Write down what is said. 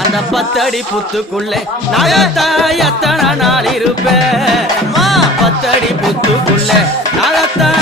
அந்த 10 அடி புத்துக்குள்ளே நாகத்தான் எத்தனை நாள் இருப்பேன் 10 அடி புத்துக்குள்ளே நாகத்தான்